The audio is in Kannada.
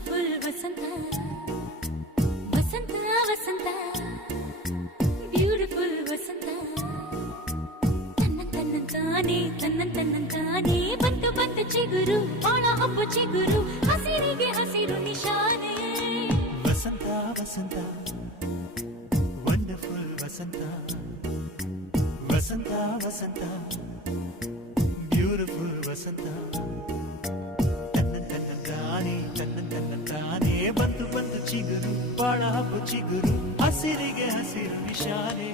ಬ್ಯೂಟಿಫುಲ್ ವಸಂತ ವಸಂತ ವಸಂತ ಬ್ಯೂಟಿಫುಲ್ ವಸಂತ ತನ್ನಂತಾನೆ ಬಂತು ಬಂತು ಚಿಗುರು ಬಾಳ ಹಬ್ಬ ಚಿಗುರು ಹಸಿರಿಗೆ ಹಸಿರು ನಿಶಾನೆ ವಸಂತ ವಸಂತ ವಂಡರ್ಫುಲ್ ವಸಂತ ವಸಂತ ವಸಂತ ಬ್ಯೂಟಿಫುಲ್ ವಸಂತ ತನ್ನಂತಾನೆ ಬಂತು ಬಂತು ಚಿಗುರು ಬಾಳ ಹಬ್ಬ ಚಿಗುರು ಹಸಿರಿಗೆ ಹಸಿರು ನಿಶಾನೆ